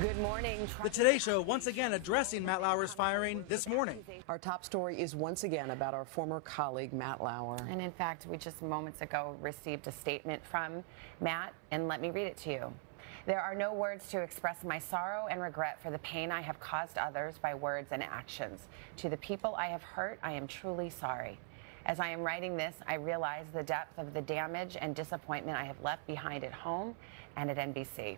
Good morning. The Today Show once again addressing Matt Lauer's firing this morning. Our top story is once again about our former colleague, Matt Lauer. And in fact, we just moments ago received a statement from Matt, and let me read it to you. There are no words to express my sorrow and regret for the pain I have caused others by words and actions. To the people I have hurt, I am truly sorry. As I am writing this, I realize the depth of the damage and disappointment I have left behind at home and at NBC.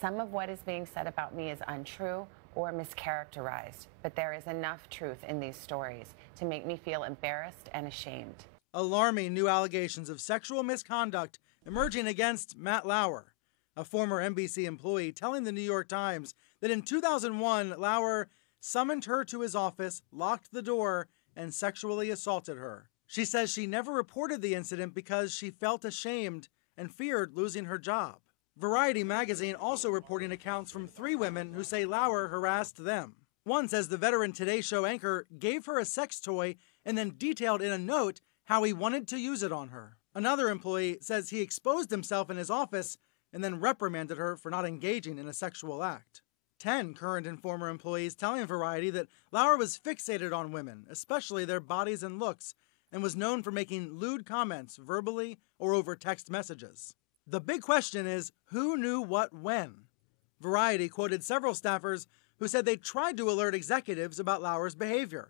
Some of what is being said about me is untrue or mischaracterized, but there is enough truth in these stories to make me feel embarrassed and ashamed. Alarming new allegations of sexual misconduct emerging against Matt Lauer, a former NBC employee, telling the New York Times that in 2001, Lauer summoned her to his office, locked the door, and sexually assaulted her. She says she never reported the incident because she felt ashamed and feared losing her job. Variety magazine also reporting accounts from 3 women who say Lauer harassed them. One says the veteran Today Show anchor gave her a sex toy and then detailed in a note how he wanted to use it on her. Another employee says he exposed himself in his office and then reprimanded her for not engaging in a sexual act. 10 current and former employees telling Variety that Lauer was fixated on women, especially their bodies and looks, and was known for making lewd comments verbally or over text messages. The big question is, who knew what when? Variety quoted several staffers who said they tried to alert executives about Lauer's behavior.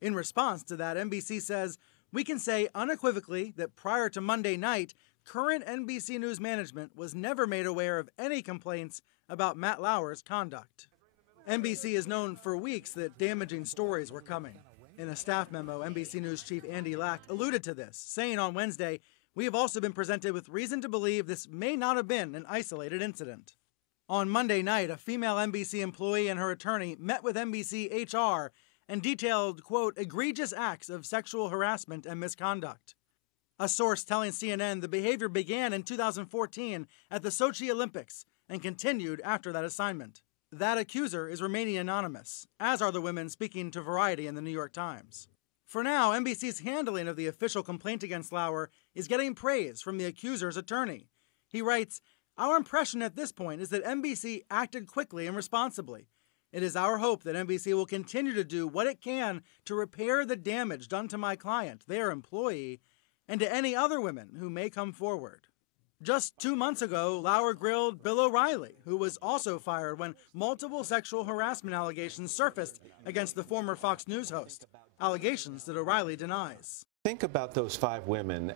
In response to that, NBC says, "We can say unequivocally that prior to Monday night, current NBC News management was never made aware of any complaints about Matt Lauer's conduct." NBC has known for weeks that damaging stories were coming. In a staff memo, NBC News chief Andy Lack alluded to this, saying on Wednesday, "We have also been presented with reason to believe this may not have been an isolated incident." On Monday night, a female NBC employee and her attorney met with NBC HR and detailed, quote, egregious acts of sexual harassment and misconduct. A source telling CNN the behavior began in 2014 at the Sochi Olympics and continued after that assignment. That accuser is remaining anonymous, as are the women speaking to Variety and the New York Times. For now, NBC's handling of the official complaint against Lauer is getting praise from the accuser's attorney. He writes, "Our impression at this point is that NBC acted quickly and responsibly. It is our hope that NBC will continue to do what it can to repair the damage done to my client, their employee, and to any other women who may come forward." Just 2 months ago, Lauer grilled Bill O'Reilly, who was also fired when multiple sexual harassment allegations surfaced against the former Fox News host, allegations that O'Reilly denies. Think about those 5 women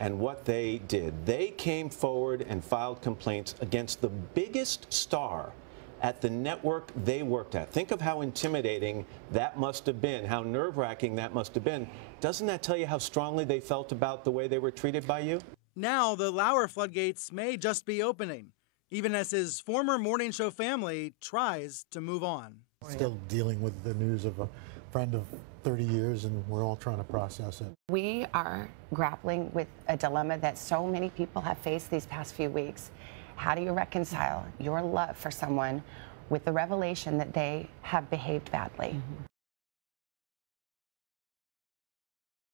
and what they did. They came forward and filed complaints against the biggest star at the network they worked at. Think of how intimidating that must have been, how nerve-wracking that must have been. Doesn't that tell you how strongly they felt about the way they were treated by you? Now the Lauer floodgates may just be opening, even as his former morning show family tries to move on. Still dealing with the news of a friend of 30 years, and we're all trying to process it. We are grappling with a dilemma that so many people have faced these past few weeks. How do you reconcile your love for someone with the revelation that they have behaved badly?